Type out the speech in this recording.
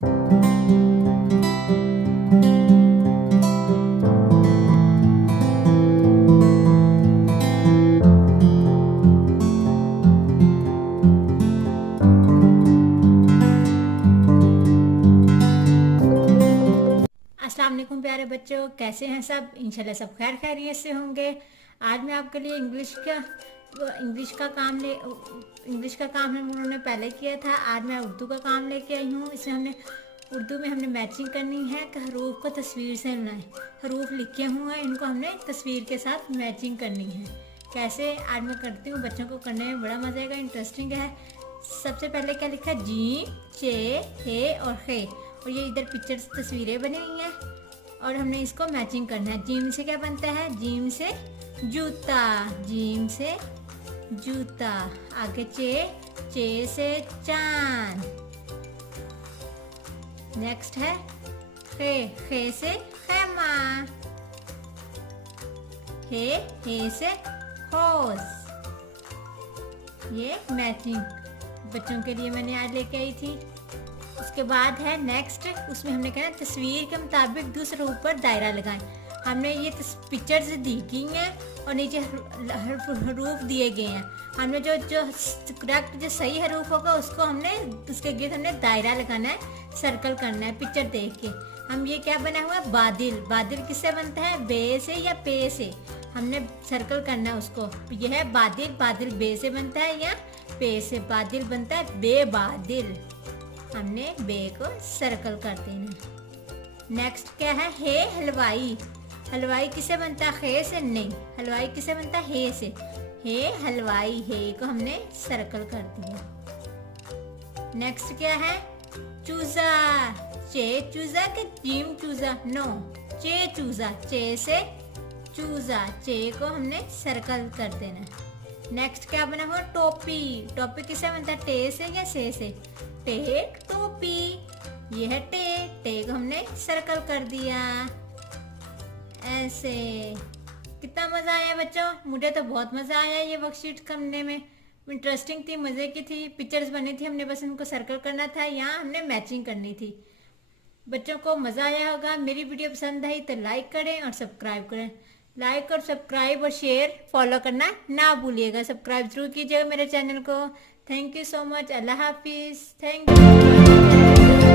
अस्सलाम वालेकुम प्यारे बच्चों, कैसे हैं सब? इंशाल्लाह सब खैर खैरियत से होंगे। आज मैं आपके लिए इंग्लिश का काम हम लोगों ने पहले किया था। आज मैं उर्दू का काम लेके आई हूँ। इसमें उर्दू में हमने मैचिंग करनी है कि हरूफ को तस्वीर से लेना है। हरूफ लिखे हुए हैं, इनको हमने तस्वीर के साथ मैचिंग करनी है। कैसे आज मैं करती हूँ, बच्चों को करने में बड़ा मजा आएगा, इंटरेस्टिंग है। सबसे पहले क्या लिखा है? जीम, चे, हे और खे। और ये इधर पिक्चर्स तस्वीरें बनी हुई हैं और हमने इसको मैचिंग करना है। जिम से क्या बनता है? जिम से जूता, जिम से जूता। आगे चे, चे से चांद। नेक्स्ट है खे, खे से खेमा। हे से होस। ये मैचिंग बच्चों के लिए मैंने आज लेके आई थी। उसके बाद है नेक्स्ट, उसमें हमने कहना तस्वीर के मुताबिक दूसरे ऊपर दायरा लगाएं। हमने ये पिक्चर्स दी गई हैं और नीचे हरूफ दिए गए हैं। हमने जो करेक्ट जो सही हरूफ होगा उसको हमने उसके गिर्द हमने दायरा लगाना है, सर्कल करना है पिक्चर देख के। हम ये क्या बना हुआ है? बादल। बादल किससे बनता है? बे से या पे से। हमने सर्कल करना है उसको। यह है बादल, बादल बे से बनता है या पे से। बादल बनता है बे बादल। हमने बे को सर्कल कर देना। नेक्स्ट क्या है? हे हलवाई। हलवाई किसे बनता है? खे से नहीं, हलवाई किसे बनता है? हे से। हे हलवाई, हे को हमने सर्कल कर दिया। नेक्स्ट क्या है? चूजा। चे चूजा के जीम चूजा? नो, चे चूजा। चे से चूजा, चे को हमने सर्कल कर देना। नेक्स्ट क्या बना हुआ? टोपी। टोपी किसे बनता है? टे से या से से? टेक टोपी। ये है टे, टे को हमने सर्कल कर दिया ऐसे। कितना मजा आया बच्चों? मुझे तो बहुत मजा आया ये वर्कशीट करने में। इंटरेस्टिंग थी, मजे की थी, पिक्चर्स बनी थी, हमने बस इनको सर्कल करना था, यहाँ हमने मैचिंग करनी थी। बच्चों को मजा आया होगा। मेरी वीडियो पसंद आई तो लाइक करें और सब्सक्राइब करें। लाइक और सब्सक्राइब और शेयर फॉलो करना ना भूलिएगा। सब्सक्राइब जरूर कीजिएगा मेरे चैनल को। Thank you so much. Allah हाफिज़। Thank you.